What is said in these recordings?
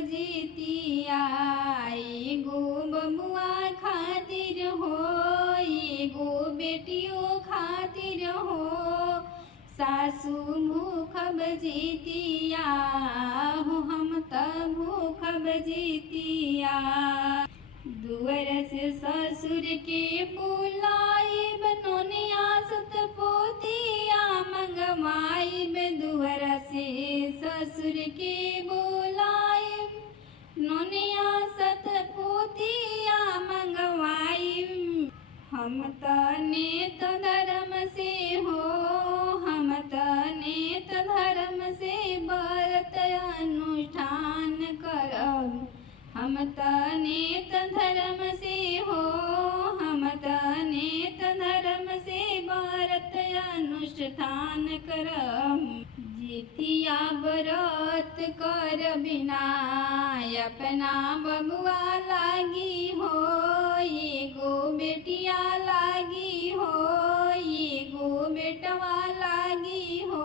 जीतिया। एगो बबुआ खातिर हो, एगो बेटियों खातिर हो, सासू भूखब जीतिया हो, हम त भूखब जीतिया। दुअर से ससुर के बुलाइब, नोनिया सत पोतिया मंगवाइब। दुअर से ससुर के बुलाइब, नोनिया सत पोतिया मंगवाइब। हम त नेत धर्म से हो, हम त नेत धर्म से व्रत अनुष्ठान करब। हम त नेत धर्म से हो, हम त नेत धर्म से व्रत अनुष्ठान करब। जीतिया व्रत कर बिना अपना बबुआ लागी हो, एगो बेटिया लागी हो, एगो बेटवा लागी हो,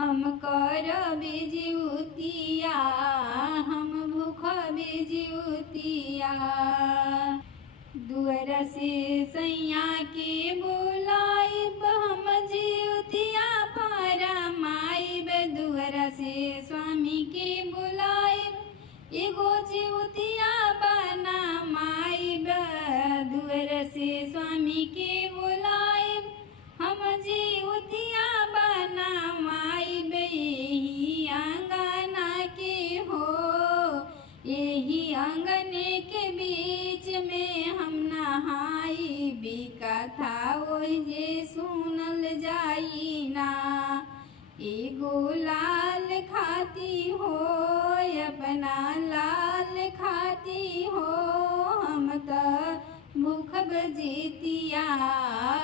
हम करब जीवतिया, हम भूखब जीवतिया। दुअर से सैया के बुलाइब, हम जीवतिया फरमाइब। दुअर से स्वामी के बुलाइब, एगो जीवतिया बनमाइब। दुअर से स्वामी के बुलाइब, हम जीवतिया बनमाइब। यही आंगना के हो, यही आंगने के बीच में हम नहाइब। कथा ओहि जे सुनल जाई ना, एगो लाल खाती हो, अपना लाल खाती हो, हम त भूखब जीतिया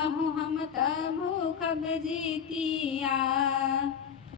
हो, हम त भूखब जीतिया।